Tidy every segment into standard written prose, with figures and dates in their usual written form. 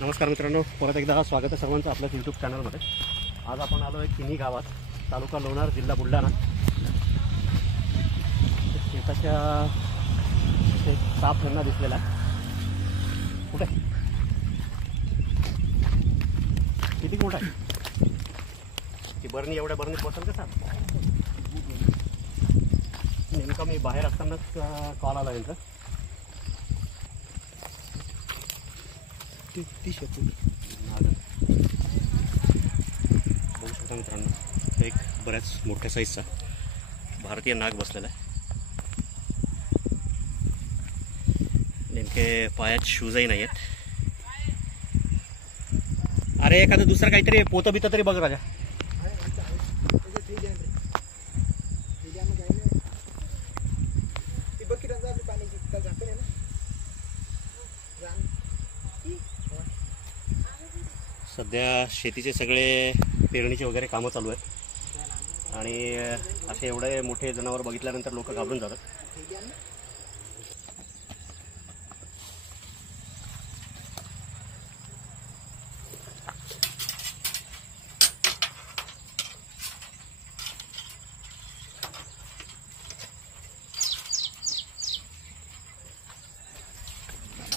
नमस्कार मित्रांनो, परत एकदा स्वागत आहे सर्वांचं आपल्या यूट्यूब चॅनलमध्ये। आज आपण आलो आहे किनी गावात, तालुका लोणार, जिल्हा बुलढाणा। शेताच्या साप यांना दिसलेला कुठे किती मोठा आहे ती बरणी, एवढ्या बरणीत बसेल का साप? नेमका मी बाहेर असतानाच कॉल आला यांचा। बघू शकता मित्रांनो, एक बऱ्याच मोठ्या साईजचा भारतीय नाग बसलेला आहे। नेमके पायात शूजही नाही आहेत। अरे एखादं दुसरं काहीतरी पोतं बितं तरी बघ राजा। सध्या शेतीचे सगळे पेरणीचे वगैरे कामं चालू आहेत आणि असे एवढे मोठे जनावर बघितल्यानंतर लोक घाबरून जातात।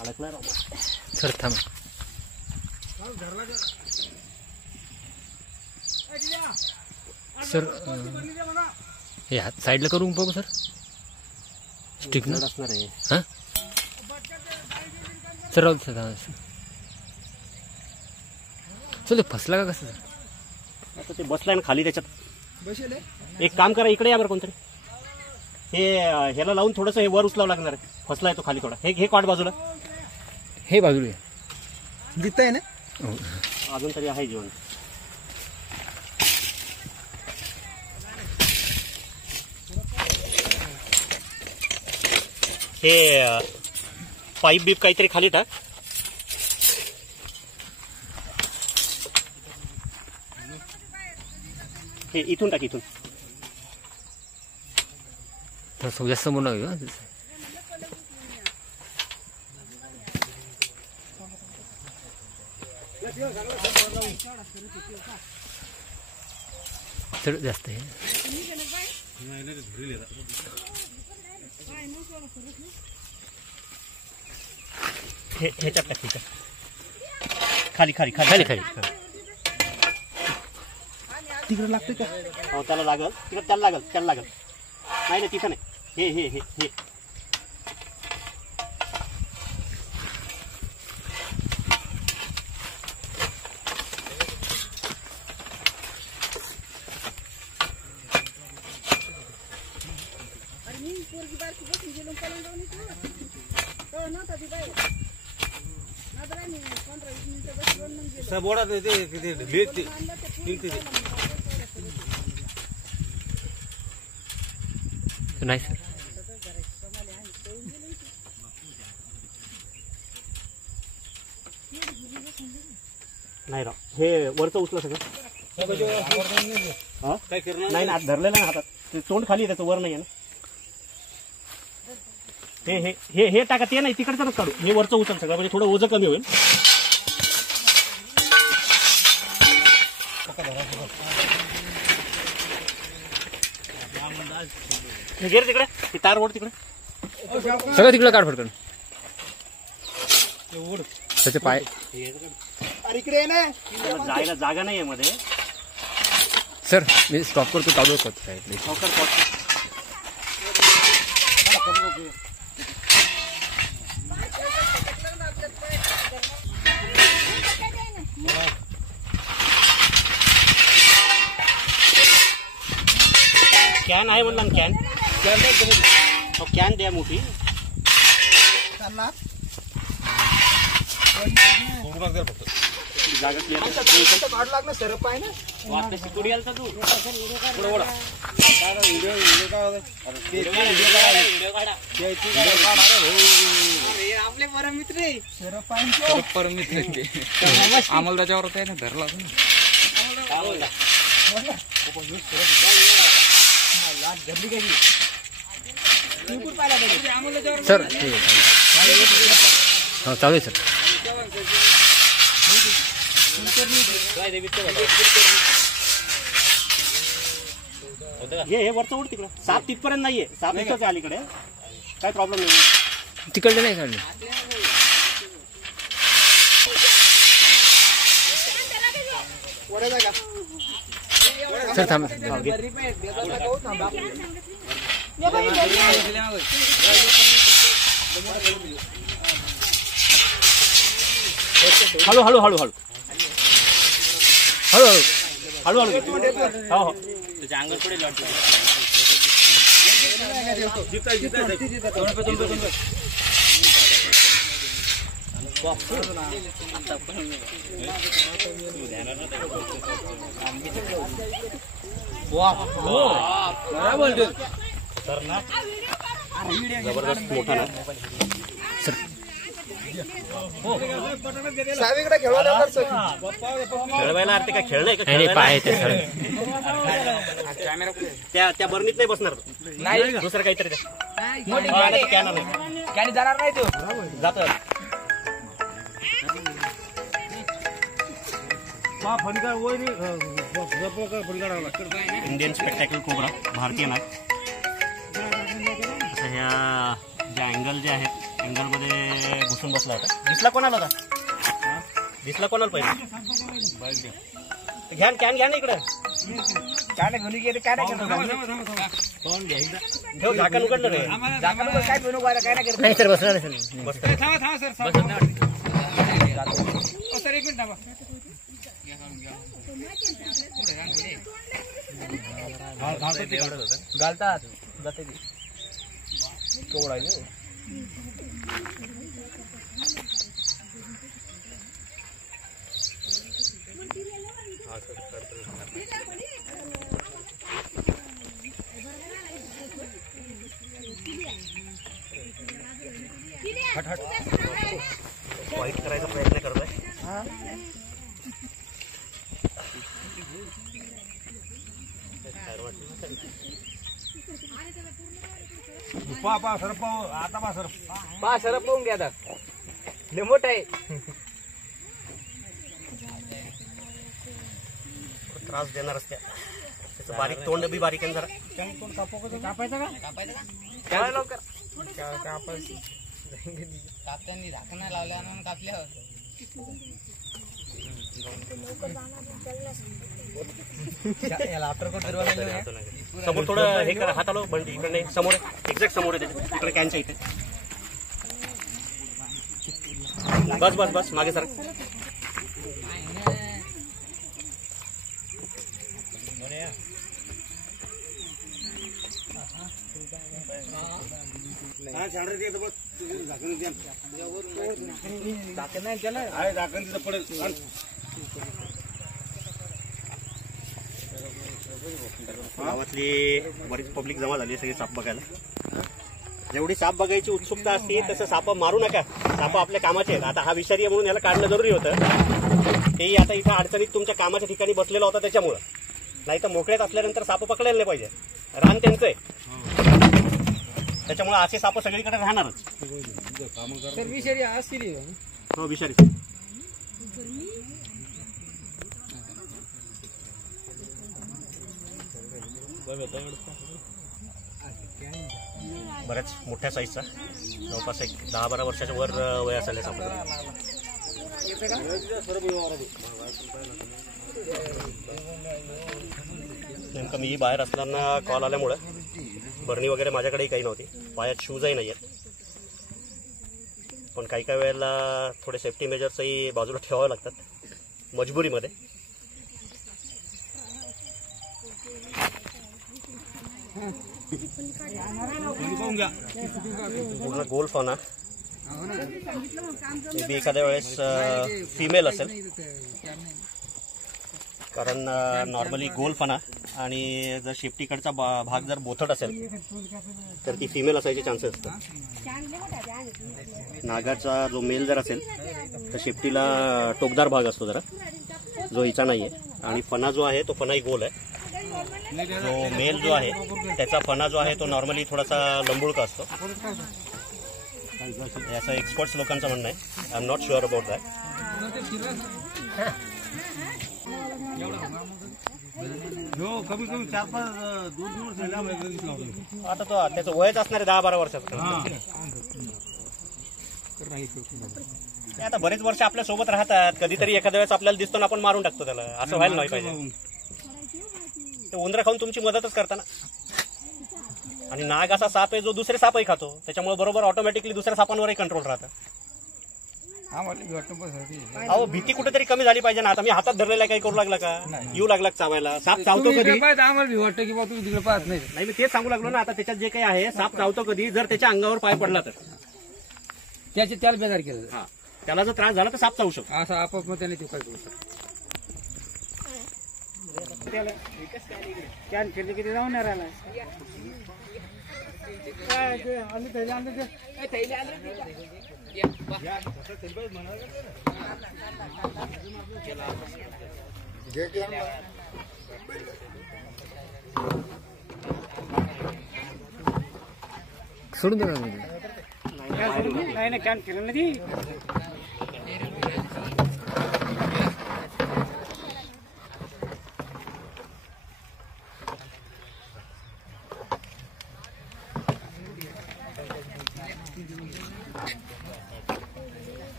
अडकला सर, थांब सर, हे हात साईडला करून बघू सर। स्टिक न असणार आहे। हां सर, राहू दे सर। चल, फसला का कसं सर? आता ते बसलाय ना खाली, त्याच्यात एक काम करा, इकडे या बरं कोणतरी। हे ह्याला लावून थोडंसं हे वर उचलावं लागणार आहे। फसलाय तो खाली थोडा। हे काट बाजूला, हे बाजूला दिसतंय ना? अजून तरी आहे जीवन। हे पाईप बीप काहीतरी खाली टाक। हे इथून टाक, इथून। जास्त समोर नव्हे का? सर जास्त आहे। ह्याच्यात टाक, तिथं खाली खाली खाली खाली खाली तिकडे लागते का? हो, त्याला लागल, तिकडे त्याला लागल, त्याला लागल। नाही नाही, तिथं नाही। हे हे हे हे नाही सर, नाही राव, हे वरचं उचलं सगळं। नाही ना, धरलेलं ना हातात, ते तोंड खाली, त्याचं वर नाही आहे ना। हे हे हे हे टाका, ते नाही, तिकडचं काढू। हे वरचं उचल सगळं, म्हणजे थोडं ओझं कमी होईल। गेर तिकडे, ती तार ओढ तिकडे, सगळं तिकडे काढ फटकन। त्याचे पाय इकडे ना, जायला जागा नाही आहे मध्ये। सर मी स्टॉप करतो, चालू करतो साईडला। कॅन आहे म्हणला, कॅन कॅन द्या मोठी। जागा क्लिअर काढ लागणार सरप आहे ना वाटतं शिकोडी आलता तू पुढे ओढा आपले परम मित्र सरप आहे परम मित्र आम्हाला त्याच्यावर आहे ना धरला सर हा चालू आहे सर हे वरचं उड तिकडे साप तिथपर्यंत नाहीये साप इथंच आहे अलीकडे काय प्रॉब्लेम नाही तिकडले नाही काढले सर थांब हळू हळू हळू हळू हळू हळू हळू हळू हो हो त्याच्या अंगात पुढे जबरदस्त मोठा ना सर साहेबकडे खेळवायला खेळवायला अर्थ काय खेळणं आहे का नाही पाय ते सर त्या बर्नीत नाही बसणार नाही दुसरं काहीतरी जाणार नाही तो जात इंडियन स्पेक्टॅकल कोबरा भारतीय नाग आता ह्या ज्या अँगल जे आहेत अँगलमध्ये घुसून बसला होता दिसला कोणाला होता दिसला कोणाला पाहिजे कॅन घ्या ना इकडं ठेव झाकण उघडलं रे नाही सर बसणार नाही सर एक मिनिट घालतात जाते केवढा वाईट करायचा प्रयत्न करतोय सरप पाहून घ्या आता लय मोठा आहे त्रास देणारच त्याचं बारीक तोंड बी बारीक आहे जरा कापायचं का लवकर कापत्यांनी झाकणं लावल्या आणि कापल्या समोर थोडं हे करा हात आलो बंडी इकडे नाही समोर एक्झॅक्ट समोर आहे त्याच्या इकडे कॅनच्या इथे बस बस बस मागे सर गावातली बरीच पब्लिक जमा झाली सगळी साप बघायला जेवढी साप बघायची उत्सुकता असते तसं साप मारू नका साप आपल्या कामाचे आहेत आता हा विषारी आहे म्हणून याला काढणं जरुरी होतं तेही आता इथं अडचणीत तुमच्या कामाच्या ठिकाणी बसलेला होता त्याच्यामुळं नाही तर मोकळ्यात असल्यानंतर साप पकडायला नाही पाहिजे रान त्यांचं आहे त्याच्यामुळे असे साप सगळीकडे राहणारच विषारी असतील हो विषारी बऱ्याच मोठ्या साईजचा जवळपास एक 10-12 वर्षाच्या वर वय असेल सापडला नेमकं मी बाहेर असताना कॉल आल्यामुळे बरणी वगैरे माझ्याकडेही काही नव्हती पायात शूजही नाही आहेत पण काही वेळेला थोडे सेफ्टी मेजर्सही बाजूला ठेवावे लागतात मजबुरीमध्ये पूर्ण गोल फॉना मे बी एखाद्या वेळेस फिमेल असेल, कारण नॉर्मली गोल फणा आणि जर शेपटीकडचा भाग जर बोथट असेल तर ती फिमेल असायचे चान्सेस असतात. नागाचा जो मेल जर असेल तर शेपटीला टोकदार भाग असतो जरा, जो हिचा नाही आहे. आणि फणा जो आहे तो फणाही गोल आहे. जो मेल जो आहे त्याचा फणा जो आहे तो नॉर्मली थोडासा लंबुळका असतो, असं एक्सपर्ट्स लोकांचं म्हणणं आहे. I am not sure about that. कमी कमी 4-5 2 आता तो त्याचं वयच असणार आहे 10-12 वर्षाचं. आता बरेच वर्ष आपल्या सोबत राहतात, कधीतरी एखाद्या वेळेस आपल्याला दिसतो ना आपण मारून टाकतो त्याला. असं व्हायला नाही पाहिजे. ते उंदरं खाऊन तुमची मदतच करताना. आणि नाग असा साप आहे जो दुसरे सापही खातो, त्याच्यामुळे बरोबर ऑटोमॅटिकली दुसऱ्या सापांवरही कंट्रोल राहतं. अहो भीती कुठेतरी कमी झाली पाहिजे ना. आता मी हातात धरलेला काही करू लागला का? येऊ लागला चावायला? साप चावतो कधी? आम्हाला वाटतं की बा तुम्ही तिकडे पाहत नाही. नाही, मी तेच सांगू लागलो ना. आता त्याच्यात जे काही आहे, साप चावतो कधी? जर त्याच्या अंगावर पाय पडला तर. त्याला बेजार केलं. हा, त्याला जर त्रास झाला तर साप चावू शकतो. असं आपाप त्याने ते काय करू शकतो. किती जाऊन राहिला सोडून दे ना. नाही कॅन केलं नाही.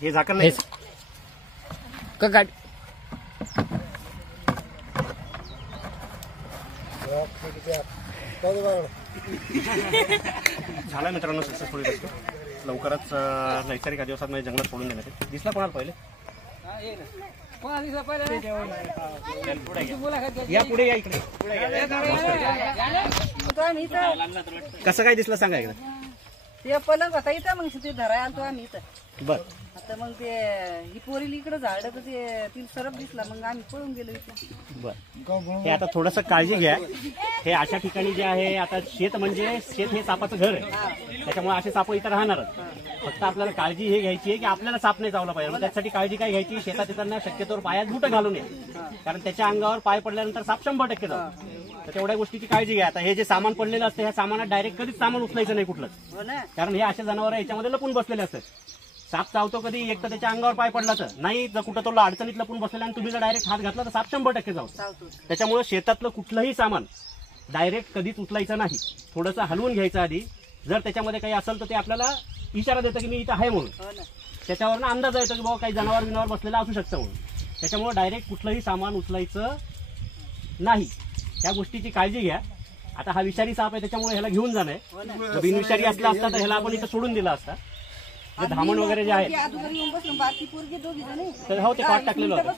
हे झाकण नाही का गाडी झाला मित्रांनो सक्सेसफुली दिसतो. लवकरच नैसर्गिक दिवसात म्हणजे जंगलात सोडून देण्यात येईल. दिसला कोणाला पहिले? या पुढे या, इकडे कसं काय दिसलं सांगा एकदा. ते पलंग होता इथं, मग ते धराय आलतो आम्ही इथं. बर, आता मग ते ही पोरीला इकडे झाडं तर ते तिला सरप दिसला, मग आम्ही पळून गेलो इथं. बर. हे आता थोडंसं काळजी घ्या. हे अशा ठिकाणी जे आहे, आता शेत म्हणजे शेत हे सापाचं घर आहे, त्याच्यामुळे असे साप इथं राहणारच. फक्त आपल्याला काळजी हे घ्यायची आहे की आपल्याला साप नाही चावला पाहिजे. मग त्यासाठी काळजी काय घ्यायची? शेतात येताना शक्यतोवर पायात बुटं घालून ये, कारण त्याच्या अंगावर पाय पडल्यानंतर साप 100% जातो. तर तेवढ्या गोष्टीची काळजी घ्या. आता हे जे सामान पडलेलं असतं, ह्या सामानात डायरेक्ट कधीच सामान उचलायचं नाही कुठलंच, हो ना. कारण हे अशा जनावर याच्यामध्ये लपून बसलेले असतात. साप चावतो कधी? एक तर त्याच्या अंगावर पाय पडला तर नाही, जर कुठं तो अडचणीत लपून बसलेला आणि तुम्ही जर डायरेक्ट हात घातला तर साप 100% जाऊ. त्याच्यामुळे शेतातलं कुठलंही सामान डायरेक्ट कधीच उचलायचं नाही. थोडंसं हलवून घ्यायचं आधी. जर त्याच्यामध्ये काही असेल तर ते आपल्याला इशारा देतं की मी इथं आहे म्हणून. त्याच्यावरनं अंदाज येतो की बाबा काही जनावर बसलेला असू शकतं म्हणून. त्याच्यामुळे डायरेक्ट कुठलंही सामान उचलायचं नाही. त्या गोष्टीची काळजी घ्या. आता हा विषारी साप आहे, त्याच्यामुळे ह्याला घेऊन जाणं आहे. बिनविषारी असला असता तर ह्याला आपण इथं सोडून दिला असता. जे धामण वगैरे जे आहे तर हो, ते काट टाकलेलं होतं.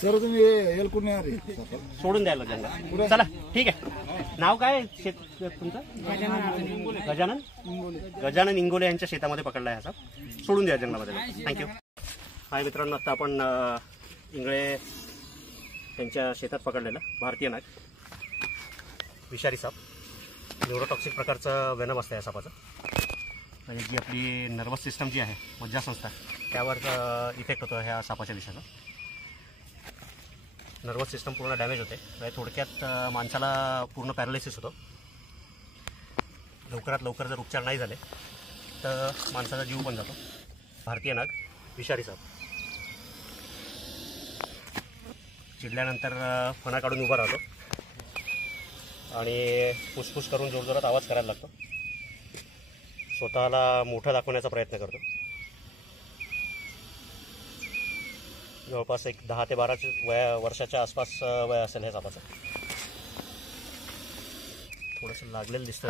सर तुम्ही सोडून द्यायला त्यांना. चला ठीक आहे. नाव काय शेत तुमचं? गजानन इंगोले यांच्या शेतामध्ये पकडला आहे साप. सोडून द्या जंगलामध्ये. थँक्यू. हाय मित्रांनो, आता आपण इंगळे त्यांच्या शेतात पकडलेला भारतीय नाग, विषारी साप. न्यूरोटॉक्सिक प्रकारचं वेनम असतं या सापाचं. म्हणजे जी आपली नर्वस सिस्टम जी आहे, मज्जासंस्था, त्यावर इफेक्ट होतो ह्या सापाच्या विषाचा. नर्वस सिस्टम पूर्ण डॅमेज होते. म्हणजे थोडक्यात माणसाला पूर्ण पॅरालिसिस होतो. लवकरात लवकर जर उपचार नाही झाले तर माणसाचा जीव पण जातो. भारतीय नाग, विषारी साप. चिडल्यानंतर फणा काढून उभा राहतो आणि फुसफुस करून जोरजोरात आवाज करायला लागतो. स्वतःला मोठा दाखवण्याचा प्रयत्न करतो. जवळपास एक 10 ते 12 वर्षाच्या आसपास वय असेल ह्या सापाचं. थोडंसं लागलेलं दिसतं,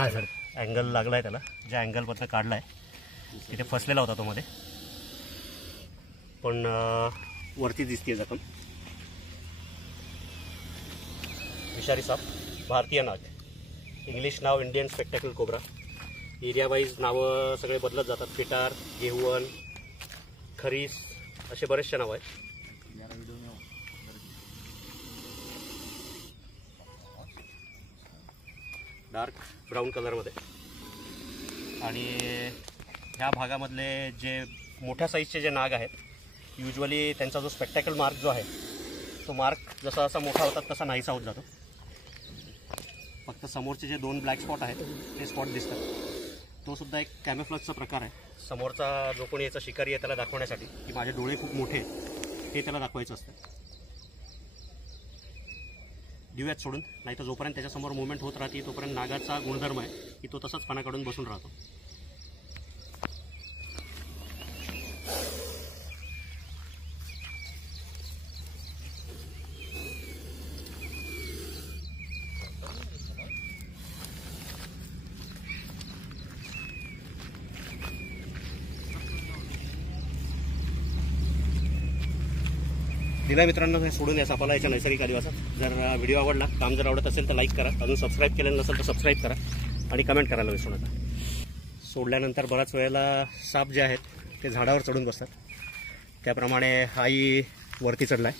अँगल लागला आहे त्याला. ज्या अँगलमधनं काढला आहे तिथे फसलेला होता तो मध्ये, पण वरती दिसते जखम. विषारी साप, भारतीय नाग, इंग्लिश नाव Indian spectacle cobra. Area wise नावं सगळे बदलत जातात. पिटार, गेहुवन, खरीस असे बरेचसे नाव आहेत. डार्क ब्राऊन कलरमध्ये. आणि ह्या भागामधले जे मोठ्या साईजचे जे नाग आहेत, युजली त्यांचा जो स्पेक्टॅकल मार्क जो आहे तो मार्क जसा जसा मोठा होतात तसा नाहीसा होत जातो. फक्त समोरचे जे 2 ब्लॅक स्पॉट आहेत ते स्पॉट दिसतात. तो सुद्धा एक कॅमेफ्लॅजचा प्रकार आहे. समोरचा जो कोणी याचा शिकारी आहे त्याला दाखवण्यासाठी की माझे डोळे खूप मोठे आहेत हे त्याला दाखवायचं असतं. देऊयात सोडून, नाही तर जोपर्यंत त्याच्यासमोर मुवमेंट होत राहते तोपर्यंत नागाचा गुणधर्म आहे की तो तसाच पाना काढून बसून राहतो. दिला मित्रांनो, हे सोडून या सापाला याच्या नैसर्गिक आदिवासात. जर व्हिडिओ आवडला, काम जर आवडत असेल तर लाईक करा. अजून सबस्क्राईब केलेलं नसेल तर सबस्क्राईब करा आणि कमेंट करायला विसरू नका. सोडल्यानंतर बऱ्याच वेळेला साप जे आहेत ते झाडावर चढून बसतात. त्याप्रमाणे हाही वरती चढलाय.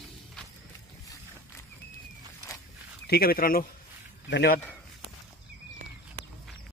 ठीक आहे मित्रांनो, धन्यवाद.